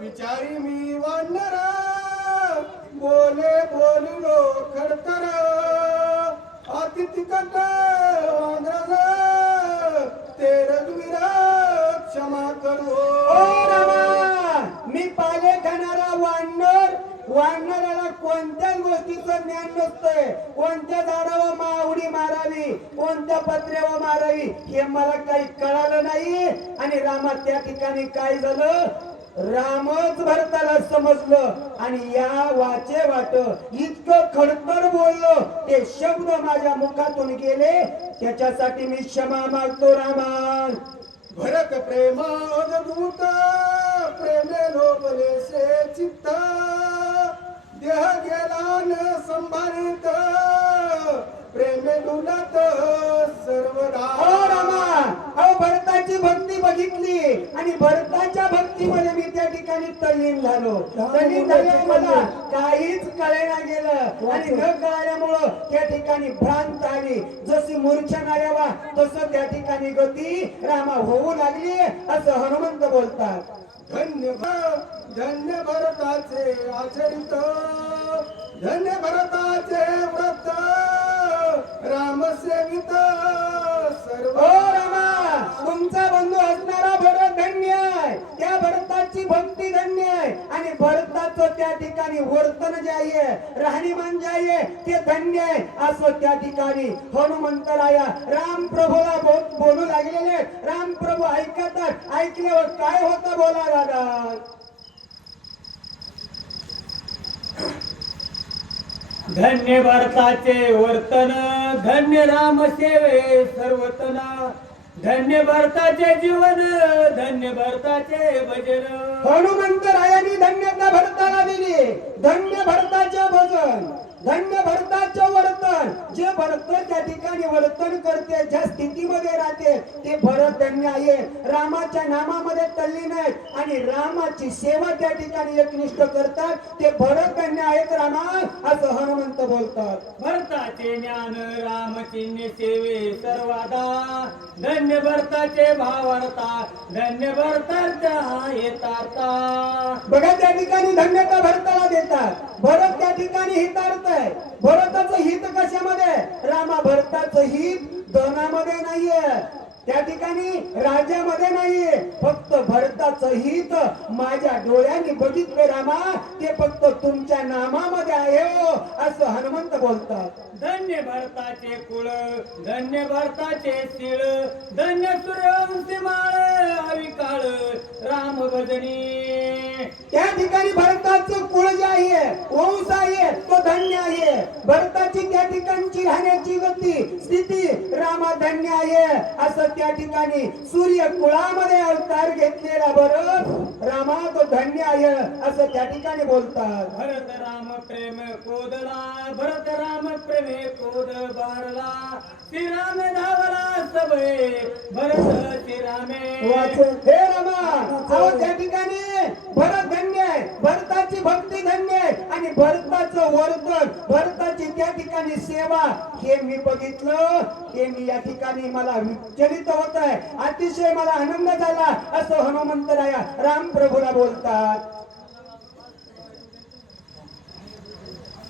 विचारी मी वानर बोले बोलिलो खडतर अति तिकट वानर ते रघुवीर क्षमा करू. ओ रामा, मी पाले खाणारा वानर. वानराला कोणत्याच गोष्टीचं ज्ञान नसतंय. कोणत्या झाडावर मावडी मारावी, कोणत्या पत्र्यावर मारावी हे मला काही कळालं नाही. आणि रामा त्या ठिकाणी काय झालं, रामच भरताला समजलं आणि या वाचे वाट इतकं खडतर बोललो, ते शब्द माझ्या मुखातून गेले, त्याच्यासाठी मी क्षमा मागतो रामा. भरत प्रेमावधूत प्रेमे लोभलेसे चित्त देह गेला न संभारित प्रेमे डुलत सर्वदा. हो रामा, अहो भरताची भक्ती बघितली आणि भरताच्या भक्तीमध्ये मी त्या ठिकाणी तल्लीन झालो. तल्लीन झाल्यावर मला काहीच कळेना गेलं आणि न कळल्यामुळं त्या ठिकाणी भ्रांत आली. जशी मूर्छना यावा तसं त्या ठिकाणी गती रामा होऊ लागली असं हनुमंत बोलतात. धन्य धन्य भरताचे आचरित धन्य भरताचे व्रत राम सेवित सर्व. हो रामा, तुमचा बंधू असणारा भरत धन्य आहे. त्या भरताची भक्ती धन्य आहे आणि भरताचं त्या ठिकाणी वर्तन जे आहे, राहणीमान जे आहे ते धन्य आहे असं त्या ठिकाणी हनुमंतराया राम प्रभूला बोलू लागलेले. राम प्रभू ऐकतात. ऐकल्यावर काय होतं बोला दादा. धन्य भरताचे वर्तन, धन्य राम सेवे सर्वतन, धन्य भरताचे जीवन, धन्य भरताचे भजन. हनुमंतरायांनी धन्यता भरताला दिली. धन्य भरताचे भजन, धन्य भरताचे वर्तन. जे भरत त्या ठिकाणी वर्तन करते, ज्या स्थितीमध्ये राहते ते भरत धन्य आहे. रामाच्या नामामध्ये तल्लीन आहेत आणि रामाची सेवा त्या ठिकाणी एकनिष्ठ करतात ते भरत धन्य आहेत रामा असं हनुमंत बोलतात. भरताचे ज्ञान रामचिन्ह सेवे सर्वादा, धन्य भरताचे भावार्था, धन्य भरताचा येतार्था. बघा त्या ठिकाणी धन्यता भरताला देतात. भरत त्या ठिकाणी हितार्थ आहे. भरताचं हित कशामध्ये, रामा भरताचं हित धनामध्ये नाहीये, त्या ठिकाणी राज्यामध्ये नाहीये. फक्त भरताचं हित माझ्या डोळ्यांनी बघितलं रामा, ते फक्त तुमच्या नामामध्ये आहे हो असं हनुमंत बोलतात. धन्य भरताचे कुळ, धन्य भरताचे शिळ, धन्य सूर्यवंशी माळ अविकाळ राम भजनी. त्या ठिकाणी भरताचं कुळ जे आहे, वंश आहे तो धन्य आहे. भरताची त्या ठिकाणची राहण्याची गती स्थिती रामा धन्य आहे असं त्या ठिकाणी सूर्य कुळामध्ये अवतार घेतलेला भरत रामा तो धन्य आहे असं त्या ठिकाणी बोलतात. भरत राम प्रेम कोदला, भरत राम प्रेमे कोद बारला, श्रीराम धावला सबळे भरत श्रीरामे. हे रामा, अहो त्या ठिकाणी भरत धन्य आहे, भरताची भक्ती धन्य आहे आणि भरताचं वर्तन, भरताची त्या ठिकाणी सेवा हे मी बघितलं. हे मी या ठिकाणी मला विचलित होत आहे, अतिशय मला आनंद झाला असं हनुमंतराया राम प्रभूला बोलतात.